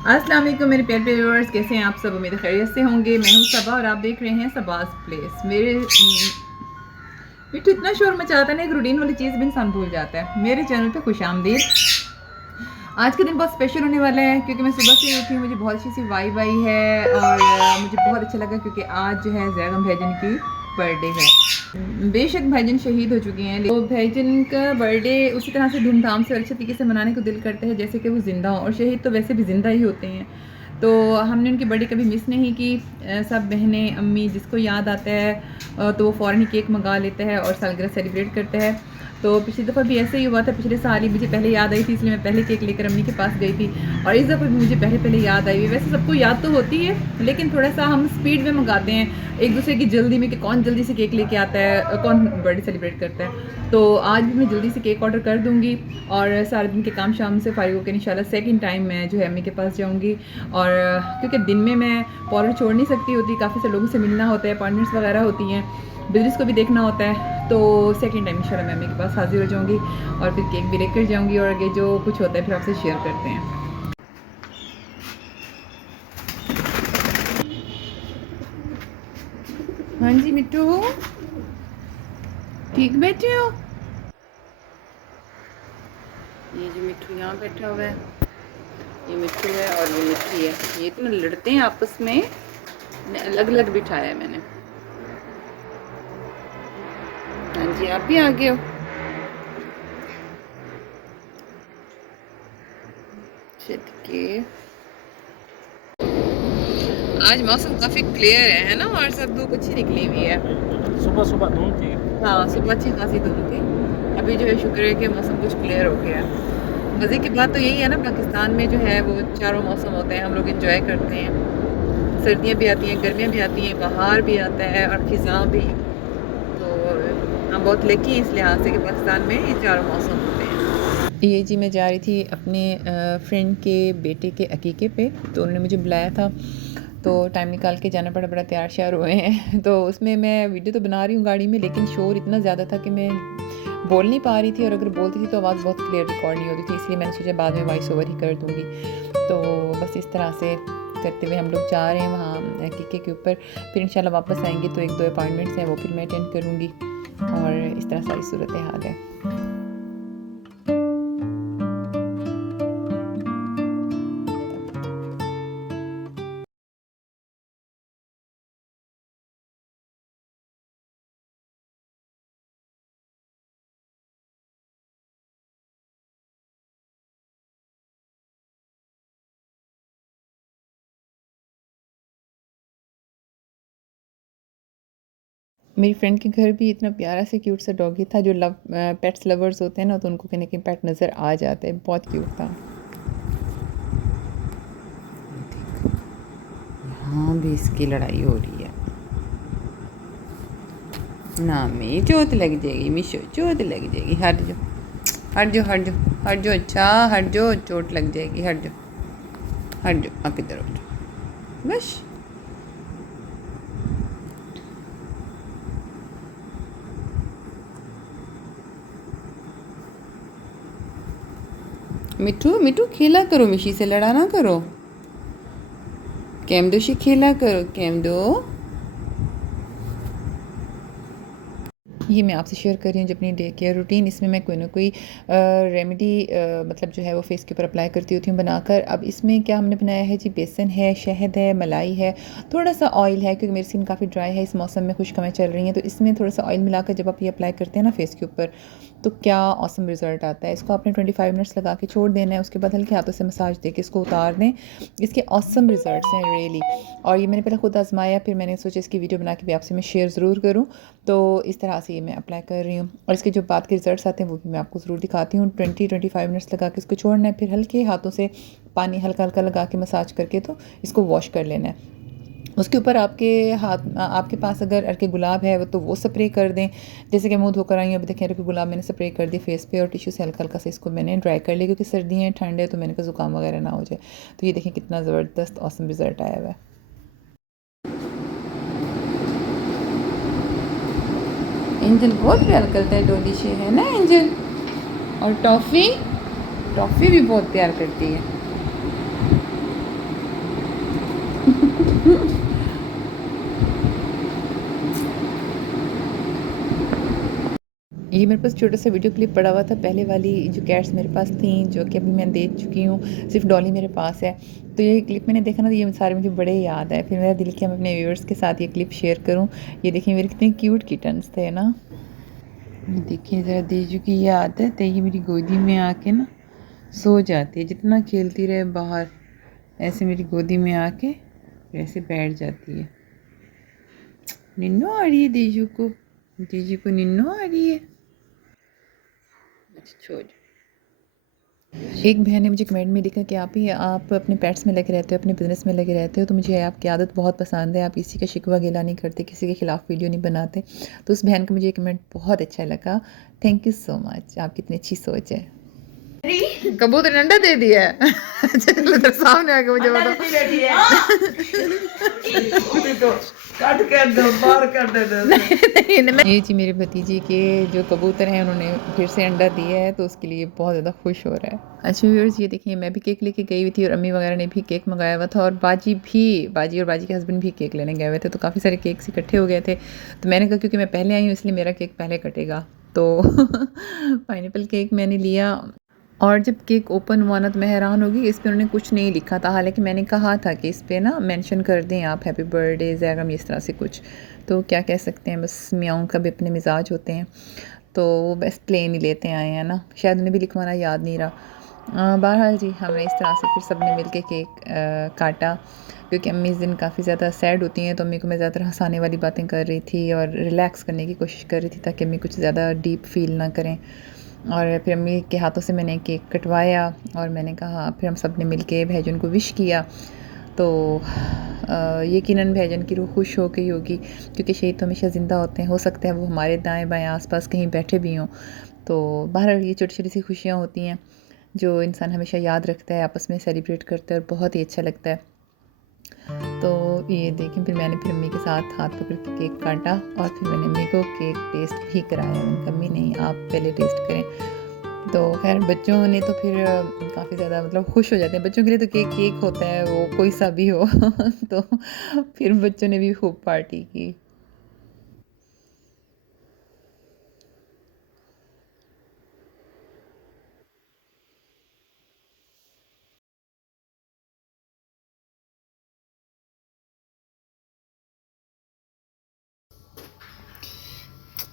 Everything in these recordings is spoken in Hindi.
अस्सलाम वालेकुम मेरे प्यारे प्यारे व्यूअर्स, कैसे हैं आप सब? उम्मीद खैरियत से होंगे। मैं हूं सबा और आप देख रहे हैं सबाज प्लेस। मेरे मिट्टू इतना शोर मचाता है ना, एक रूटीन वाली चीज़ भी इंसान भूल जाता है। मेरे चैनल पे खुश आमदीद। आज का दिन बहुत स्पेशल होने वाला है क्योंकि मैं सुबह से उठी, मुझे बहुत अच्छी सी वाइब आई है और मुझे बहुत अच्छा लगा क्योंकि आज जो है जैगम भाईजान की बर्थडे है। बेशक भाईजान शहीद हो चुके हैं, तो भाईजान का बर्थडे उसी तरह से धूमधाम से और अच्छे तरीके से मनाने को दिल करता है जैसे कि वो ज़िंदा हो, और शहीद तो वैसे भी ज़िंदा ही होते हैं। तो हमने उनकी बर्थडे कभी मिस नहीं की। सब बहनें, अम्मी, जिसको याद आता है तो वो फ़ौरन ही केक मंगा लेता है और सालगिरह सेलिब्रेट करता है। तो पिछली दफ़ा भी ऐसे ही हुआ था। पिछले साल ही मुझे पहले याद आई थी, इसलिए मैं पहले केक लेकर अम्मी के पास गई थी, और इस दफ़ा भी मुझे पहले याद आई हुई। वैसे सबको याद तो होती है, लेकिन थोड़ा सा हम स्पीड में मंगाते हैं एक दूसरे की जल्दी में कि कौन जल्दी से केक लेके आता है, कौन बर्थडे सेलिब्रेट करता है। तो आज भी मैं जल्दी से केक ऑर्डर कर दूँगी और सारे दिन के काम शाम से फारिग होकर इंशाल्लाह सेकंड टाइम मैं जो है अम्मी के पास जाऊँगी। और क्योंकि दिन में मैं पार्लर छोड़ नहीं सकती होती, काफ़ी से लोगों से मिलना होता है, अपॉइंटमेंट्स वगैरह होती हैं, बिजनेस को भी देखना होता है। तो सेकंड टाइम इंशाल्लाह मैं अम्मी के पास हाजिर हो जाऊँगी और फिर केक भी लेकर जाऊँगी और आगे जो कुछ होता है फिर आपसे शेयर करते हैं। हाँ जी मिट्टू, ठीक बैठे हो? ये जो मिट्टू यहाँ बैठा हुआ है, ये मिट्टू है और ये मिट्टी है। ये इतना लड़ते हैं आपस में, अलग अलग बिठाया है मैंने। हाँ जी, आप भी आ गए हो। छत के आज मौसम काफी क्लियर है ना, और सब धूप अच्छी निकली हुई है। सुबह सुबह धूप थी। हाँ, सुबह अच्छी खासी धूप थी। अभी जो है शुक्र है कि मौसम कुछ क्लियर हो गया है। मज़े की बात तो यही है ना, पाकिस्तान में जो है वो चारों मौसम होते हैं, हम लोग इंजॉय करते हैं। सर्दियाँ भी आती हैं, गर्मियाँ भी आती हैं, बहार भी आता है और खिज़ां भी। तो हम बहुत लकी हैं इस लिहाज से कि पाकिस्तान में ये चारों मौसम होते हैं। ये जी मैं जा रही थी अपने फ्रेंड के बेटे के अकीके पे, तो उन्होंने मुझे बुलाया था, तो टाइम निकाल के जाना पड़ा। बड़ा तैयार श्यार हुए हैं। तो उसमें मैं वीडियो तो बना रही हूँ गाड़ी में, लेकिन शोर इतना ज़्यादा था कि मैं बोल नहीं पा रही थी, और अगर बोलती थी तो आवाज़ बहुत क्लियर रिकॉर्ड नहीं होती थी, इसलिए मैंने सोचा बाद में वॉइस ओवर ही कर दूँगी। तो बस इस तरह से करते हुए हम लोग जा रहे हैं वहाँ अकीके के ऊपर। फिर इंशाल्लाह वापस आएंगे तो एक दो अपॉइंटमेंट्स हैं वो फिर मैं अटेंड करूँगी, और इस तरह सारी सूरत हाल है। मेरी फ्रेंड के घर भी इतना प्यारा से क्यूट सा डॉगी था। जो पेट्स लवर्स होते हैं ना, तो उनको कहीं ना कहीं पेट नज़र आ जाता है। बहुत क्यूट था। यहाँ भी इसकी लड़ाई हो रही है ना, में चोट लग जाएगी मिशो, चोट लग जाएगी। हट जाओ हट जाओ हट जाओ हट जाओ, अच्छा हट जाओ, चोट लग जाएगी, हट जाओ हट जाओ, आप इधर हट जाओ बस। मिठू मिठू खेला करो, मिशी से लड़ा ना करो। कैमदो से खेला करो, कैमदो। ये मैं आपसे शेयर कर रही हूँ जो अपनी डे केयर रूटीन। इसमें मैं कोई ना कोई रेमेडी मतलब जो है वो फेस के ऊपर अप्लाई करती होती हूँ बनाकर। अब इसमें क्या हमने बनाया है जी, बेसन है, शहद है, मलाई है, थोड़ा सा ऑयल है, क्योंकि मेरी स्किन काफ़ी ड्राई है, इस मौसम में खुश्क हवाएं चल रही हैं, तो इसमें थोड़ा सा ऑयल मिलाकर जब आप ये अप्लाई करते हैं ना फेस के ऊपर, तो क्या ऑसम रिजल्ट आता है। इसको आपने 25 मिनट्स लगा के छोड़ देना है, उसके बाद हल्के हाथों से मसाज दे के इसको उतार दें। इसके ऑसम रिजल्ट्स हैं रियली, और ये मैंने पहले खुद आजमाया, फिर मैंने सोचा इसकी वीडियो बना के भी आपसे मैं शेयर ज़रूर करूँ। तो इस तरह से ये मैं अप्लाई कर रही हूँ, और इसके जो बाद के रिजल्ट्स आते हैं वो भी मैं आपको ज़रूर दिखाती हूँ। 25 मिनट्स लगा के इसको छोड़ना है, फिर हल्के हाथों से पानी हल्का हल्का लगा के मसाज करके तो इसको वॉश कर लेना है। उसके ऊपर आपके हाथ, आपके पास अगर अर्के गुलाब है तो वो स्प्रे कर दें। जैसे कि मुँह धोकर आई हूँ, अभी देखें अर्के गुलाब मैंने स्प्रे कर दी फेस पे, और टिश्यू से हल्का हल्का से इसको मैंने ड्राई कर लिया, क्योंकि सर्दी है, ठंड है, तो मैंने कहा ज़ुकाम वगैरह ना हो जाए। तो ये देखें कितना ज़बरदस्त औसम रिज़ल्ट आया हुआ है। एंजल बहुत प्यार करता है डोली से, है ना एंजल? और टॉफ़ी, टॉफ़ी भी बहुत प्यार करती है। ये मेरे पास छोटा सा वीडियो क्लिप पड़ा हुआ था, पहले वाली जो कैट्स मेरे पास थी, जो कि अभी मैं दे चुकी हूँ, सिर्फ डॉली मेरे पास है। तो ये क्लिप मैंने देखा ना, तो ये सारे मुझे बड़े याद है। फिर मेरा दिल किया मैं अपने व्यूअर्स के साथ ये क्लिप शेयर करूँ। ये देखिए मेरे कितने क्यूट किटन्स थे ना। ये देखिए ज़रा देजू की ये आदत है, ये मेरी गोदी में आके ना सो जाती है। जितना खेलती रहे बाहर, ऐसे मेरी गोदी में आके ऐसे बैठ जाती है। निन्नू आ रही है देजू को, देजू को निन्नू आ रही है। अच्छा छोड़। एक बहन ने मुझे कमेंट में लिखा कि आप अपने पेट्स में लगे रहते हो, अपने बिज़नेस में लगे रहते हो, तो मुझे आपकी आदत बहुत पसंद है। आप किसी का शिकवा गिला नहीं करते, किसी के खिलाफ वीडियो नहीं बनाते। तो उस बहन का मुझे कमेंट बहुत अच्छा लगा। थैंक यू सो मच, आपकी इतनी अच्छी सोच है। कबूतर ने अंडा दे दिया है। चलो तो सामने आके मुझे बताओ। काट कर दो, बाहर कर दे। ये जी मेरे भतीजे के जो कबूतर हैं, उन्होंने फिर से अंडा दिया है, तो उसके लिए बहुत ज़्यादा खुश हो रहा है। अच्छा व्यूअर्स, ये देखिए मैं भी केक लेके गई हुई थी और अम्मी वगैरह ने भी केक मंगाया हुआ था, और बाजी और बाजी के हस्बैंड भी केक लेने गए हुए थे। तो काफ़ी सारे केक्स इकट्ठे हो गए थे। तो मैंने कहा क्योंकि मैं पहले आई हूँ इसलिए मेरा केक पहले कटेगा। तो पाइनएप्पल केक मैंने लिया, और जब केक ओपन हुआ ना तो मैं हैरान हो गई, इस पे उन्होंने कुछ नहीं लिखा था। हालांकि मैंने कहा था कि इस पे ना मेंशन कर दें आप हैप्पी बर्थडे ज़ैगम, इस तरह से कुछ। तो क्या कह सकते हैं, बस मियाँओं का भी अपने मिजाज होते हैं, तो वो बस प्लेन ही लेते आए हैं ना। शायद उन्हें भी लिखवाना याद नहीं रहा। बहरहाल जी, हमने इस तरह से फिर सब ने मिल के केक काटा, क्योंकि अम्मी इस दिन काफ़ी ज़्यादा सैड होती हैं। तो अम्मी को मैं ज़्यादातर हंसाने वाली बातें कर रही थी और रिलैक्स करने की कोशिश कर रही थी, ताकि अम्मी कुछ ज़्यादा डीप फील ना करें। और फिर अम्मी के हाथों से मैंने केक कटवाया, और मैंने कहा, फिर हम सब ने मिल के भाईजान को विश किया। तो यकीनन भाईजान की रूह खुश हो गई होगी, क्योंकि शहीद तो हमेशा ज़िंदा होते हैं। हो सकता है वो हमारे दाएं बाएं आसपास कहीं बैठे भी हों। तो बहरहाल ये छोटी छोटी सी खुशियाँ होती हैं जो इंसान हमेशा याद रखता है, आपस में सेलिब्रेट करता है, और बहुत ही अच्छा लगता है। तो ये देखें, फिर मैंने अम्मी के साथ हाथ पकड़ के केक काटा, और फिर मैंने अम्मी को केक टेस्ट भी कराया। मैंने कहा अम्मी नहीं, आप पहले टेस्ट करें। तो खैर बच्चों ने तो फिर काफ़ी ज़्यादा मतलब खुश हो जाते हैं। बच्चों के लिए तो केक केक होता है, वो कोई सा भी हो। तो फिर बच्चों ने भी खूब पार्टी की।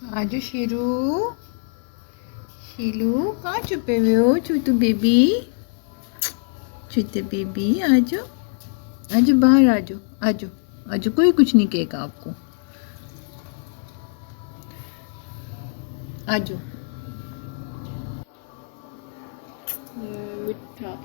आजो शेरू, शीलू कहाँ छुपे हुए हो? छोटू बेबी, छोटे बेबी, आजो आजो, बाहर आजो, आजो आजो, कोई कुछ नहीं कहेगा आपको। आजो मिठा।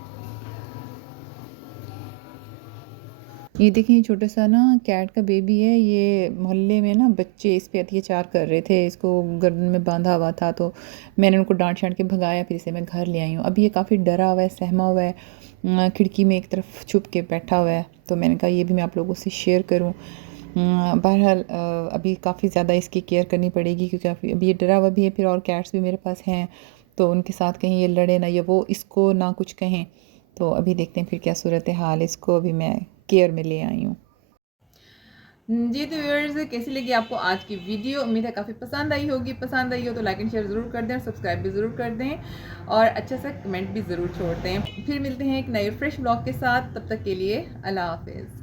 ये देखिए, ये छोटा सा ना कैट का बेबी है। ये मोहल्ले में ना बच्चे इस पे अत्याचार कर रहे थे, इसको गर्दन में बांधा हुआ था। तो मैंने उनको डांट शांट के भगाया, फिर इसे मैं घर ले आई हूँ। अभी ये काफ़ी डरा हुआ है, सहमा हुआ है, खिड़की में एक तरफ छुप के बैठा हुआ है। तो मैंने कहा ये भी मैं आप लोगों से शेयर करूँ। बहरहाल अभी काफ़ी ज़्यादा इसकी केयर करनी पड़ेगी, क्योंकि अभी ये डरा हुआ भी है। फिर और कैट्स भी मेरे पास हैं, तो उनके साथ कहीं ये लड़े ना, या वो इसको ना कुछ कहें। तो अभी देखते हैं फिर क्या सूरत हाल। इसको अभी मैं केयर में ले आई हूँ। जी तो व्यूअर्स, कैसी लगी आपको आज की वीडियो? उम्मीद है काफ़ी पसंद आई होगी। पसंद आई हो तो लाइक एंड शेयर ज़रूर कर दें, और सब्सक्राइब भी ज़रूर कर दें, और अच्छा सा कमेंट भी ज़रूर छोड़ दें। फिर मिलते हैं एक नए फ्रेश ब्लॉग के साथ। तब तक के लिए अल्लाह हाफिज़।